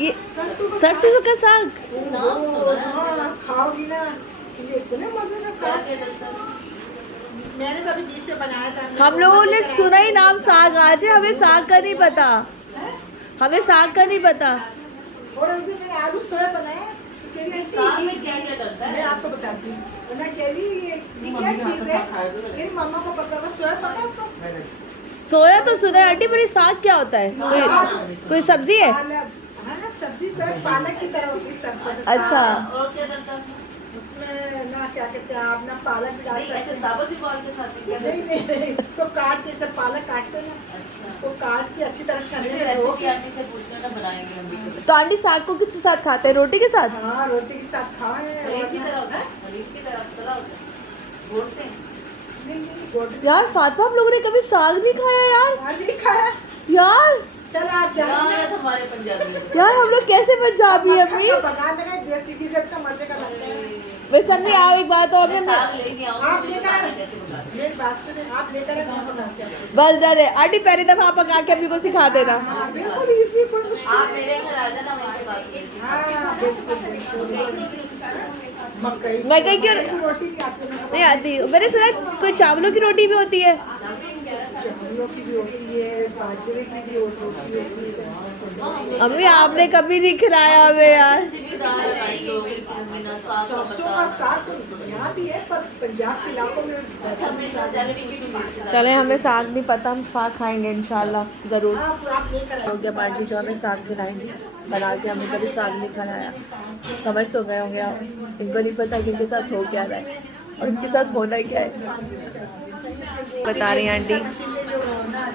ये सरसों का साग। खाओगी ना ये इतने मजे का साग। मैंने तो अभी बीच में बनाया था। हम लोगों ने सुना ही नाम साग, आज है, हमें साग का नहीं पता, हमें साग का नहीं पता। और उस दिन मैंने आलू सोया बनाया तो कह रही साग में क्या क्या डलता है? मैं आपको बताती हूँ। तो मैं कह रही ये क्या चीज़ है, मेरी मम्मा को पता होगा। सोया पता है आपको? सोया तो सुना है आंटी, पर ये साग क्या होता है? कोई सब्जी है? हाँ सब्जी तो है, पालक की तरह होती है सरसों का अच्छा। साग। और क्या डलता है? उसमें ना क्या कहते हैं आप ना पालक भी डाल नहीं, सकते ऐसे हैं। साबुत ही बोल के खाते हैं क्या? नहीं इसको काट के सब पालक काटते हैं ना, अच्छा। उसको काट के अच्छी तरह छानने मुझे में रेसिपी आंटी से पूछना ना, बनाएंगे हम भी कभी। तो आंटी साग को किसके साथ खाते हैं? रोटी के साथ? हाँ रोटी के साथ खाएं। पनीर की तरह और होता है, पनीर की तरह तला होता है, घोटते हैं। नहीं रोटी यार फातिमा, हम लोगों ने कभी साग नहीं खाया यार। हाँ, नहीं खाया। यार चल आप यार जाओ हमारे पंजाबी हैं। यार हम लोग कैसे पंजाबी है अम्मी? बगान लगाए देसी घी का, इतना मजे का लगता है। वैसे अम्मी आओ एक बात और, मैं मैं साग लेके आप आऊंगी, मुझे लेकर बताना आए। कैसे बनाते हैं। मेरी बात सुने, आप लेकर आए, मैं बनाती हूँ। बस डर है आंटी, पहली दफा आप पका के अम्मी को सिखा देना। हाँ, बिल्कुल इजी, कोई मुश्किल आप नहीं। मेरे घर आ जाना, मैं आपको साग लेके हाँ बिल्कुल। मकई मकई की रोटी नहीं आती ना। नहीं आती। मैंने सुना है कोई चावलों की रोटी भी होती है। चावलों की भी होती है, बाजरे की भी रोटी होती है। अम्मी आपने कभी नहीं खिलाया हमें यार। किसी भी दाल बनाई हो, बिल्कुल हमने ना साग का सरसों का पता। साग तो यहाँ भी है, पर पंजाब के इलाकों में अच्छा, हमने स्पेशलिटी भी मिलती है। चले, हमें साग नहीं पता, हम साग खाएंगे इंशाल्लाह जरूर। आप लेकर आए। हो गया पार्टी, जो हमें साग खिलाएंगे बना के, हमें कभी साग नहीं खिलाया। समझ तो गए होंगे आप, इनको नहीं पता कि इनके साथ हो क्या रहा है और इनके साथ होना क्या है। बता रही हैं आंटी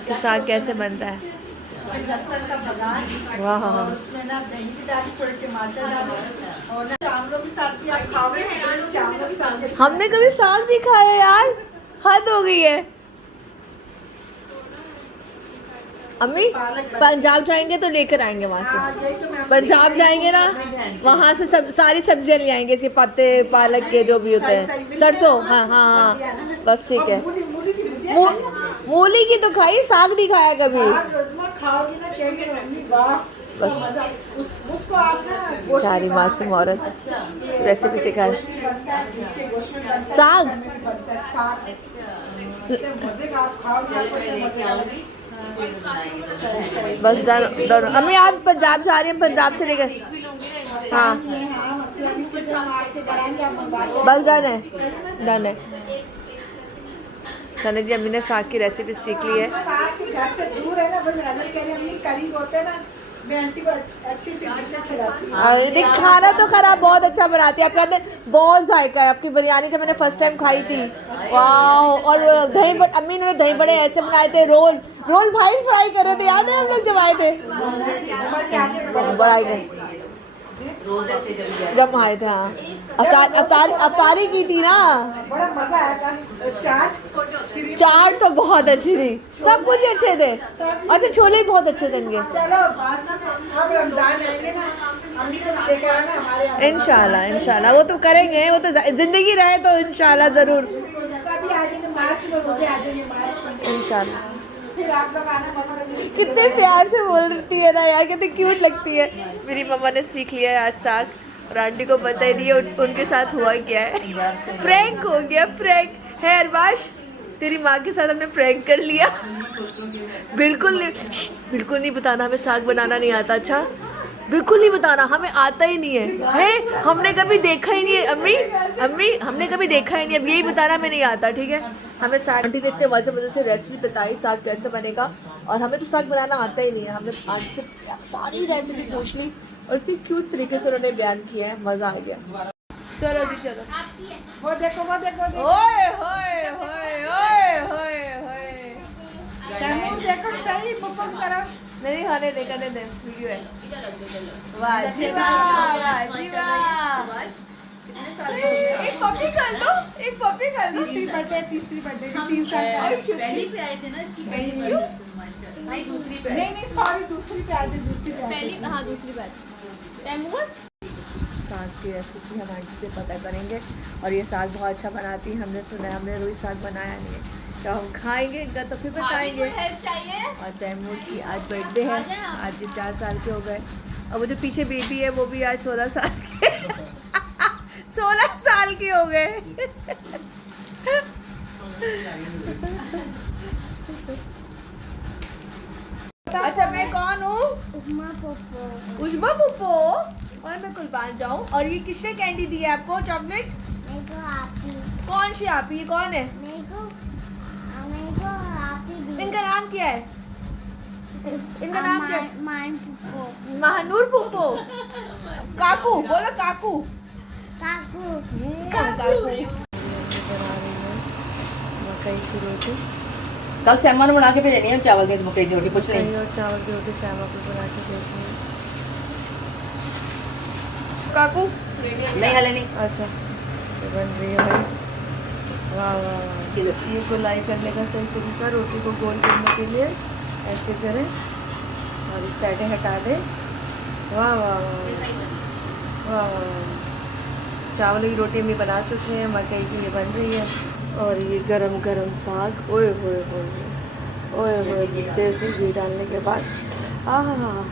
कि साग कैसे बनता है। लहसुन का बगान, वाह हाँ और हाँ। उसमें ना दही भी डाली, थोड़े टमाटर डाले, और ना चावलों के साथ भी आप खाओगे ना, चावलों के साथ भी। हमने कभी साग नहीं खाया यार, हद हो गई है। अम्मी पंजाब जाएंगे तो लेकर आएंगे वहाँ हाँ, से। यही तो मैं पंजाब जाएंगे ना, वहाँ से सब सारी सब्जियाँ ले आएंगे, इसके पत्ते पालक के जो भी होते हैं, सरसों। हाँ हाँ हाँ, बस ठीक है। मूली की भुजिया खाई आपने? मूली की तो खाई, साग नहीं खाया कभी। साग राजमा खाओगी ना, कहेंगे मम्मी वाह क्या मजा। उसको आप ना गोश्त में बेचारी बना मासूम के- औरत ये रेसिपी सिखाए। गोश्त में बनता है, के गोश्त में बनता है, साग? चिकन में बनता है साग। इतने मजे का आप खाओगे, आपको मैं इतने लेके मजे का आऊंगी, फिर बनाएंगे। सही बस डर। अम्मी आप पंजाब जा रही हैं, पंजाब से लेकर। सीख भी लूंगी ना इनसे। हाँ हाँ मसला नहीं, कुछ हम आपके घर आएंगे, आप मंगवा के बस डन है, डन है। चले जी, अम्मी ने साग की रेसिपी सीख ली है। मतलब आपके घर से दूर है ना, बस नजर करें, अपनी करीब होते ना, मैं आंटी को अच्छी सी डिशें खिलाती हूँ। और ये खाना तो खराब बहुत अच्छा बनाती है, आप कहते हैं बहुत जायका है आपकी बिरयानी। जब मैंने फर्स्ट टाइम खाई थी, वाह। और दही बड़े, अम्मी ने दही बड़े ऐसे बनाए थे, रोल भाई फ्राई कर रहे थे, याद है हम लोग जब आए थे? बड़ा थे रोज अच्छे जब आए थे। हाँ, अफ्तारी की थी ना। बड़ा मजा आया था। चाट तो बहुत अच्छी थी, सब कुछ अच्छे थे। अच्छा, छोले भी बहुत अच्छे थे इनके। चलो अब रमजान आएंगे ना, अम्मी को भी लेकर आना हमारे यहाँ। इंशाल्लाह वो तो करेंगे, वो तो जिंदगी रहे तो इंशाल्लाह जरूर। कभी आ जाएंगे मार्च में, मुझे आ जाएंगे मार्च में, इंशाल्लाह। फिर आप लोग आना मजा। कितने प्यार से बोलती है ना यार, कितनी क्यूट लगती है। मेरी मम्मा ने सीख लिया है आज साग, और आंटी को पता ही नहीं है उनके साथ हुआ क्या है। प्रैंक हो गया, प्रैंक है अरबाश, तेरी माँ के साथ हमने प्रैंक कर लिया। बिल्कुल नहीं बताना, हमें साग बनाना नहीं आता। अच्छा, बिल्कुल नहीं बताना, हमें आता ही नहीं है, हमने कभी देखा ही नहीं है। अम्मी हमने कभी देखा ही नहीं है, अब यही बताना हमें नहीं आता, ठीक है। हमें साग, आंटी ने इतने मजे से रेसिपी बताई साग कैसे बनेगा, और हमें तो साग बनाना आता ही नहीं है। हमने आंटी से सारी रेसिपी पूछ ली और इतनी क्यूट तरीके से उन्होंने बयान किया है, मज़ा आ गया। चलो जी चलो। वो देखो ओए होए होए ओए होए होए। तैमूर देखो सही पप्पा की तरफ। नहीं खाने दे, करने दे, वीडियो है। वाह जी वाह, वाह जी वाह। एक पप्पी कर लो, एक पप्पी कर लो। तीसरी बर्थडे 3 साल का है। पहली पे आए थे ना इसकी पहली बर्थडे। नहीं, दूसरी पे। नहीं सॉरी, दूसरी पे आज दूसरी पे पहली, हाँ दूसरी बात तैमूर। साग की रेसिपी हम आंटी से पता करेंगे, और ये साग बहुत अच्छा बनाती है, हमने सुना है, हमने रोज साग बनाया नहीं है, तो हम खाएंगे इनका तो फिर बताएंगे। हेल्प चाहिए? और तैमूर की आज बर्थडे है, आज ये 4 साल के हो गए, और वो जो पीछे बेबी है वो भी आज 16 साल के 16 साल के हो गए। अच्छा मैं कौन हूँ? उष्मा पुप्पो। और मैं कुर्बान जाऊँ। और ये किसने कैंडी दी है आपको चॉकलेट? कौन सी आपी? ये कौन है? इनका नाम क्या है? इनका नाम क्या है? महानूर पुप्पो। काकू बोलो काकू। काकू। मकई की रोटी। कल सैमन बना के भेजनी है चावल की मकई की रोटी पूछ मकई लेंगे। और चावल की रोटी सैमा को बना के भेजनी है। काकू नहीं हले नहीं। अच्छा तो बन रही है भाई। वाह वाह वाह। ये गोलाई करने का सही तरीका, रोटी को गोल करने के लिए ऐसे करें और इस साइडें हटा दें। वाह वाह वाह वाह वाह। चावल की रोटी भी बना चुके हैं, मकई की ये बन रही है और ये गरम गरम साग। ओए होए होए ओए होए, देसी घी डालने के बाद हाँ हाँ हाँ